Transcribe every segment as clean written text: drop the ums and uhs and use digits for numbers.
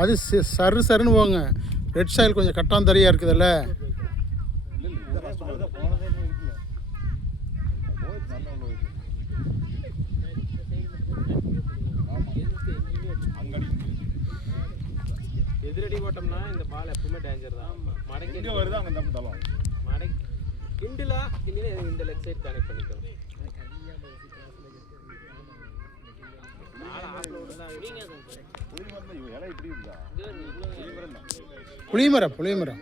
அது சரு சருன்னு போங்க. ரெட் சாயில் கொஞ்சம் கட்டாந்தரியாக இருக்குதுல்ல. எதிரடி போட்டோம்னா இந்த பால் எப்பவுமே டேஞ்சர் தான். மடக்கி வருது அங்கே தப்பு தள்ளலாம். மடக்கி கிண்டிலா இந்த லெக் சைட் கனெக்ட் பண்ணிக்கலாம். புளியமரம்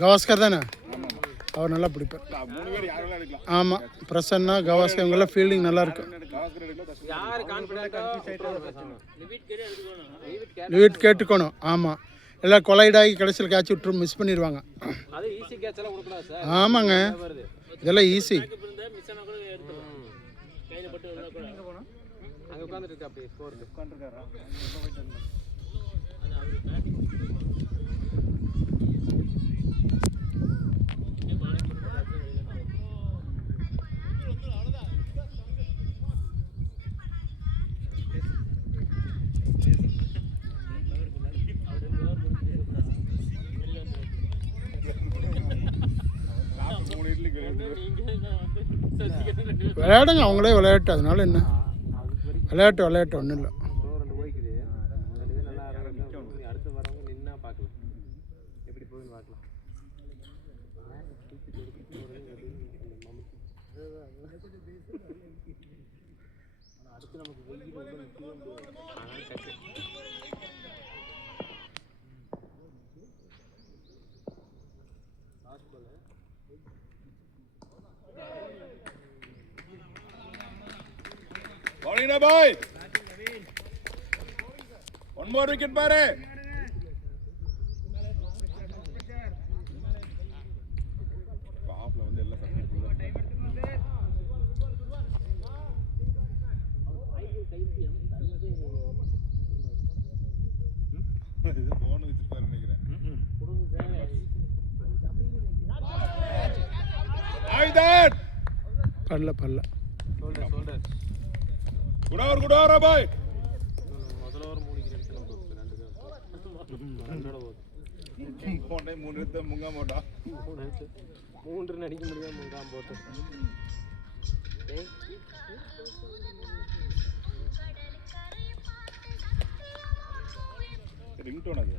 கவாஸ்கர் தானே அவர் நல்லா பிடிப்பார். ஆமாம், பிரசன்னா கவாஸ்கர் இவங்கெல்லாம் ஃபீல்டிங் நல்லா இருக்கும். லிவிட் கேட்டுக்கணும். ஆமாம், எல்லாம் கொலைடாகி கடைசியில் கேட்ச் விட்டு மிஸ் பண்ணிடுவாங்க. ஆமாங்க, இதெல்லாம் ஈஸி. விளையாடுங்க, அவங்களே விளையாட்டு. அதனால என்ன, விளையாட்டு ஒன்றும் இல்லை. Boy, one more wicket, pare. பல்ல good over boy. முதல்ல ஒரு மூணு விக்கெட் போட்டே மூணு எடுத்து முங்கா போட்டா மூன்று அடிக்க முடியாம முங்கா போட்டு ரிங்டோன் அது.